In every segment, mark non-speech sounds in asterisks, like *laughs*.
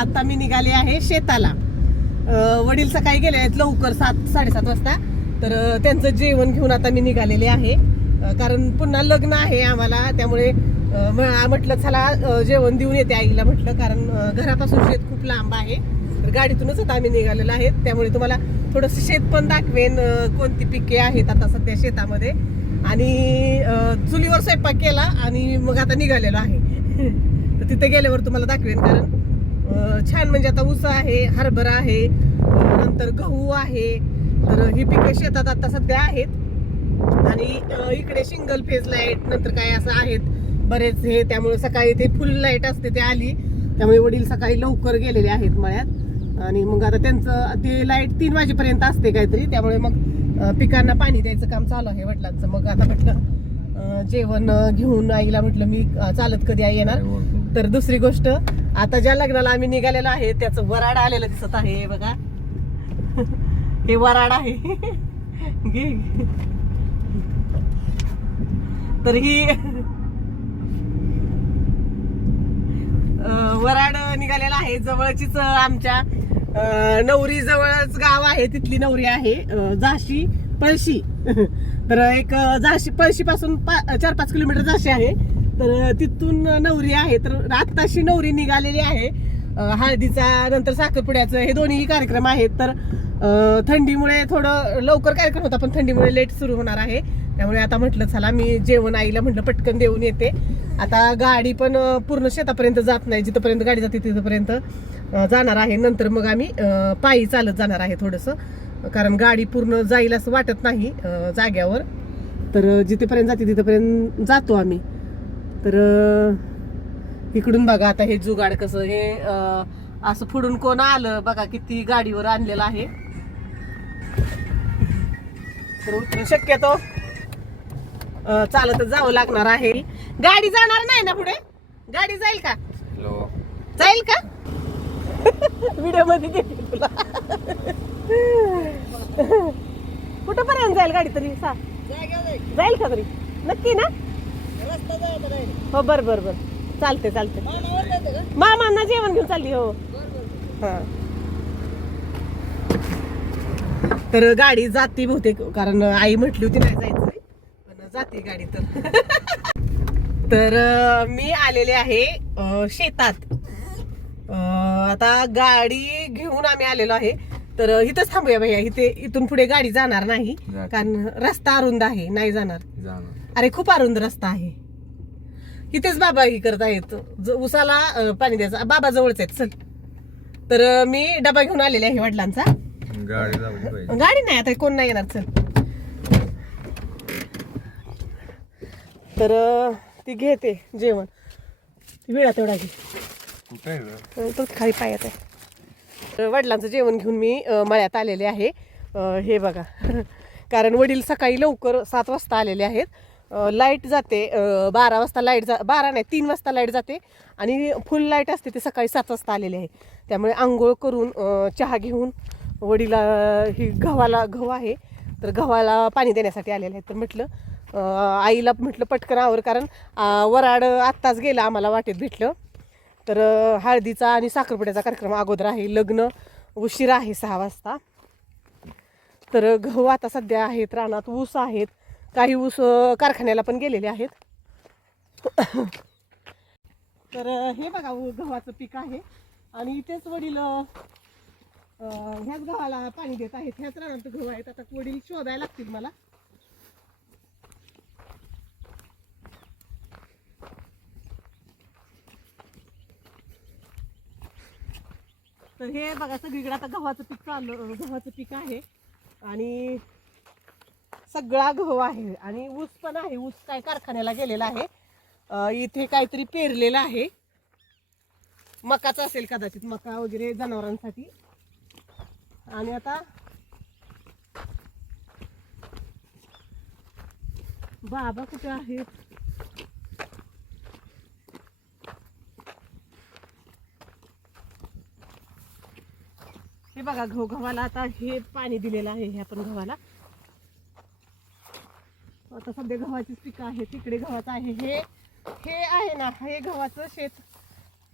आता मी निघाले आहे शेताला. वडील सकाळी गेले आहेत लवकर सात साडेसात वाजता. तर त्यांचं जेवण घेऊन आता मी निघालेले आहे. कारण पुन्हा लग्न आहे आम्हाला त्यामुळे म्हटलं चला जेवण देऊन येते आईला म्हटलं कारण घरापासून शेत खूप लांब आहे. तर गाडीतूनच आता आम्ही निघालेलो आहेत. त्यामुळे तुम्हाला थोडंसं शेत पण दाखवेन कोणती पिके आहेत आता सध्या शेतामध्ये. आणि चुलीवर स्वयंपाक केला आणि मग आता निघालेलो आहे. *laughs* तर तिथे गेल्यावर तुम्हाला दाखवेन कारण छान म्हणजे आता ऊस आहे हरभरा आहे नंतर गहू आहे. तर ही पिके शेतात आता सध्या आहेत. आणि इकडे सिंगल फेज लाइट नंतर काय असं आहेत. बरेच हे त्यामुळे सकाळी ते फुल लाइट असते ते आली. त्यामुळे वडील सकाळी लवकर गेलेले आहेत मळ्यात. आणि मग आता त्यांचं ते लाइट तीन वाजेपर्यंत असते काहीतरी. त्यामुळे मग पिकांना पाणी द्यायचं काम चालू आहे वडिलांचं. मग आता म्हटलं जेवण घेऊन आईला म्हटलं मी चालत कधी आई येणार? तर दुसरी गोष्ट आता ज्या लग्नाला आम्ही निघालेलो आहे त्याचं वराड आलेलं दिसत आहे हे बघा. *laughs* हे वराड आहे. *laughs* घे. तर ही अं, वराड निघालेला आहे. जवळचीच आमच्या नवरी जवळच गाव आहे. तिथली नवरी आहे झाशी पळशी. *laughs* तर एक झाशी पळशी पासून चार पाच किलोमीटर झाशी आहे. तर तिथून नवरी आहे तर आत्ताशी नवरी निघालेली आहे. हळदीचा नंतर साखरपुड्याचं हे दोन्ही कार्यक्रम आहेत. तर थंडीमुळे थोडं लवकर कार्यक्रम होता पण थंडीमुळे लेट सुरू होणार आहे. त्यामुळे आता म्हटलं चला मी जेवण आईला म्हटलं पटकन देऊन येते. आता गाडी पण पूर्ण शेतापर्यंत जात नाही. जिथपर्यंत गाडी जाते तिथपर्यंत जाणार आहे. नंतर मग आम्ही पायी चालत जाणार आहे थोडंसं. कारण गाडी पूर्ण जाईल असं वाटत नाही जाग्यावर. तर जिथेपर्यंत जाते तिथंपर्यंत जातो आम्ही. तर इकडून बघा आता हे जुगाड कसं हे अं, असं पुढून कोण आलं बघा किती गाडीवर आणलेलं आहे. तर शक्यतो. अं, चालतच जावं लागणार आहे. गाडी जाणार नाही ना पुढे? गाडी जाईल का? हॅलो. जाईल का? व्हिडिओमध्ये तुला. कुठपर्यंत जाईल गाडी तरी? सा जाईल का तरी? नक्की ना? हो बर बर बर. चालते चालते मामांना जेवण घेऊन चालली हो. हा. तर गाडी जाती बहुतेक कारण आई म्हटली होती नाही जायचंय. पण जाते गाडी तर. *laughs* तर मी आलेले आहे शेतात. आता गाडी घेऊन आम्ही आलेलो आहे. तर इथंच थांबूया भैया. इथे इथून पुढे गाडी जाणार नाही. कारण रस्ता अरुंद आहे नाही जाणार. जाणार. अरे खूप अरुंद रस्ता आहे. इथेच बाबा ही करत आहेत ज- उसाला पाणी द्यायचं. बाबा जवळच आहेत चल. तर मी डबा घेऊन आलेले आहे वडिलांचा. गाडी नाही आता कोण नाही येणार चल. तर ती घेते जेवण. वेळा तेवढा घे. तो खाली पायात आहे. तर वडिलांचं जेवण घेऊन मी मळ्यात आलेले आहे. हे बघा. कारण वडील सकाळी लवकर सात वाजता आलेले आहेत. लाइट जाते बारा वाजता लाइट जा बारा नाही तीन वाजता लाइट जाते आणि फुल लाइट असते ते सकाळी सात वाजता आलेले आहे. त्यामुळे आंघोळ करून चहा घेऊन वडीला ही गव्हाला गहू आहे तर गव्हाला पाणी देण्यासाठी आलेले आहे तर म्हटलं आईला म्हटलं पटकन आवर कारण वराड आत्ताच गेलं आम्हाला वाटेत भेटलं. तर हळदीचा आणि साखरपुड्याचा कार्यक्रम अगोदर आहे. लग्न उशीर आहे सहा वाजता. तर गहू आता सध्या आहेत रानात ऊस आहेत. काही ऊस कारखान्याला पण गेलेले आहेत. तर हे बघा गव्हाचं पीक आहे. आणि इथेच वडील ह्याच गव्हाला पाणी देत आहेत. ह्याच रानात गहू आहेत. आता वडील शोधायला लागतील मला. तर हे बघा सगळीकडे आता गव्हाचं पीक चाललं गव्हाचं पीक आहे. आणि सगळा गहू आहे आणि ऊस पण आहे. ऊस काय कारखान्याला गेलेला आहे. इथे काहीतरी पेरलेलं आहे. मकाचं असेल कदाचित मका वगैरे जनावरांसाठी. आणि आता बाबा कुठे आहेत? हे बघा गहू गव्हाला आता हे पाणी दिलेलं आहे हे पण गव्हाला. आता सध्या गव्हाचीच पिकं आहे तिकडे गव्हाचं आहे हे. हे आहे ना हे गव्हाचं शेत.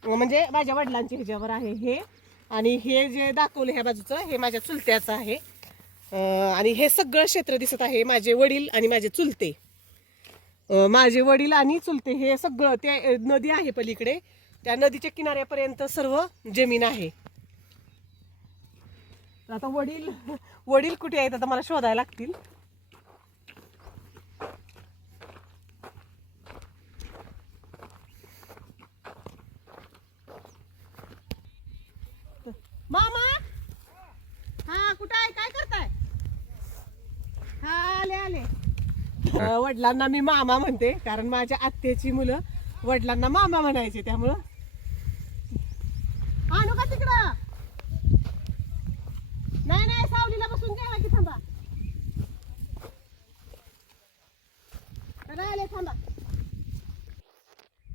म्हणजे माझ्या वडिलांच्या ह्याच्यावर आहे हे. आणि हे जे दाखवलं ह्या बाजूचं हे माझ्या चुलत्याचं आहे. आणि हे सगळं क्षेत्र दिसत आहे माझे वडील आणि माझे चुलते. माझे वडील आणि चुलते हे सगळं ते नदी आहे पलीकडे. त्या नदीच्या किनाऱ्यापर्यंत सर्व जमीन आहे. आता वडील वडील कुठे आहेत आता मला शोधायला लागतील मामा हा कुठं आहे काय करताय हा आले आले अं, वडिलांना मी मामा म्हणते कारण माझ्या आत्याची मुलं वडिलांना मामा म्हणायचे त्यामुळं. आणू का तिकडं? नाही नाही सावलीला बसून जेवा की थांबा. राहिले थांबा.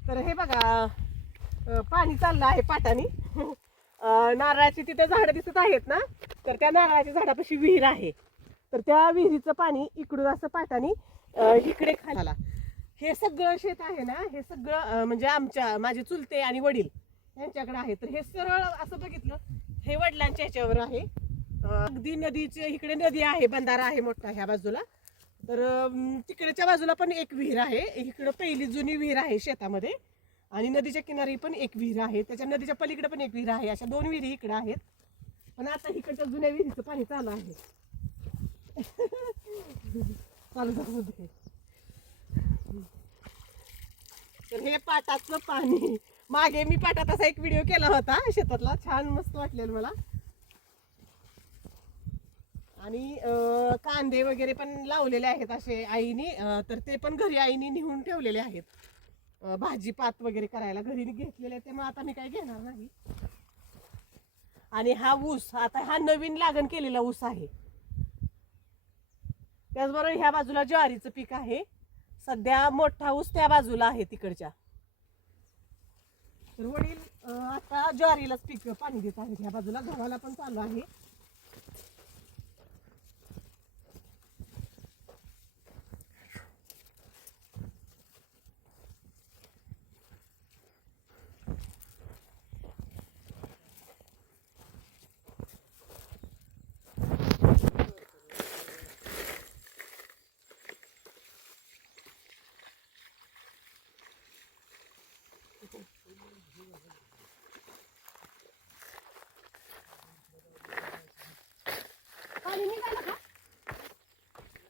तर हे बघा अं, पाणी चाललं आहे पाटानी. अं, नारळाची तिथे झाडं दिसत आहेत ना तर त्या नारळाच्या झाडापाशी विहीर आहे. तर त्या विहिरीचं पाणी इकडून असं पाटानी अं, *laughs* इकडे खाला. हे सगळं शेत आहे ना हे सगळं अं, म्हणजे आमच्या माझे चुलते आणि वडील यांच्याकडे आहे. तर हे सरळ असं बघितलं हे वडिलांच्या ह्याच्यावर आहे. अं, अगदी नदीचे इकडे नदी आहे बंधारा आहे मोठा ह्या बाजूला. तर अं, तिकडच्या बाजूला पण एक विहीर आहे. इकडं पहिली जुनी विहीर आहे शेतामध्ये. आणि नदीच्या किनारी पण एक विहीर आहे. त्याच्या नदीच्या पलीकडे पण एक विहीर आहे. अशा दोन विहिरी इकडे आहेत. पण आता इकडच्या जुन्या विहिरीचं पाणी चालू आहे. *laughs* चालू जाऊ दे. तर हे पाटाचं पाणी. मागे मी पाटात असा एक व्हिडिओ केला होता शेतातला. छान मस्त वाटलेलं मला. आणि कांदे वगैरे पण लावलेले आहेत असे आईने. तर ते पण घरी आईने नेऊन ठेवलेले आहेत. भाजीपात वगैरे करायला घरी घेतलेले ते मग आता मी काही घेणार नाही. आणि हा ऊस आता हा नवीन लागण केलेला ऊस आहे. त्याचबरोबर ह्या बाजूला ज्वारीचं पीक आहे सध्या मोठा ऊस त्या बाजूला आहे तिकडच्या. तर वडील आता ज्वारीलाच पीक पाणी देत आहेत. ह्या बाजूला गव्हाला पण चालू आहे पाणी निघालं का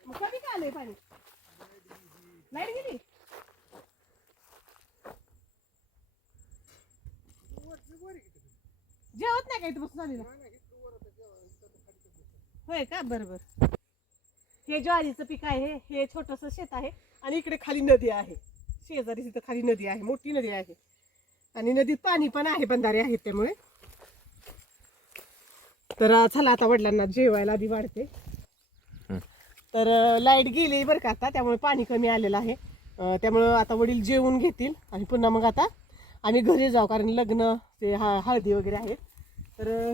मग कधी लाइट गेली? जेवत नाही काय इथं बसून होय का? बरं बरं हे ज्वारीचं पीक आहे हे छोटस शेत आहे आणि इकडे खाली नदी आहे. शेजारी तिथं खाली नदी आहे मोठी नदी आहे. आणि नदीत पाणी पण आहे बंधारे आहेत त्यामुळे. तर चला आता वडिलांना जेवायला आधी वाढते. तर लाइट गेली बरं का आता त्यामुळे पाणी कमी आलेलं आहे. त्यामुळं आता वडील जेवून घेतील आणि पुन्हा मग आता आम्ही घरी जाऊ कारण लग्न ते हा हळदी वगैरे आहेत. तर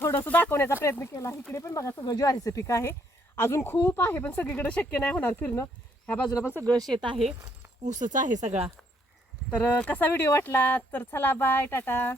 थोडंसं दाखवण्याचा प्रयत्न केला. इकडे पण बघा सगळं ज्वारीचं पीक आहे. अजून खूप आहे पण सगळीकडे शक्य नाही होणार फिरणं. ह्या बाजूला पण सगळं शेत आहे. ऊसच आहे सगळा. तर कसा व्हिडिओ वाटला? तर चला बाय टाटा.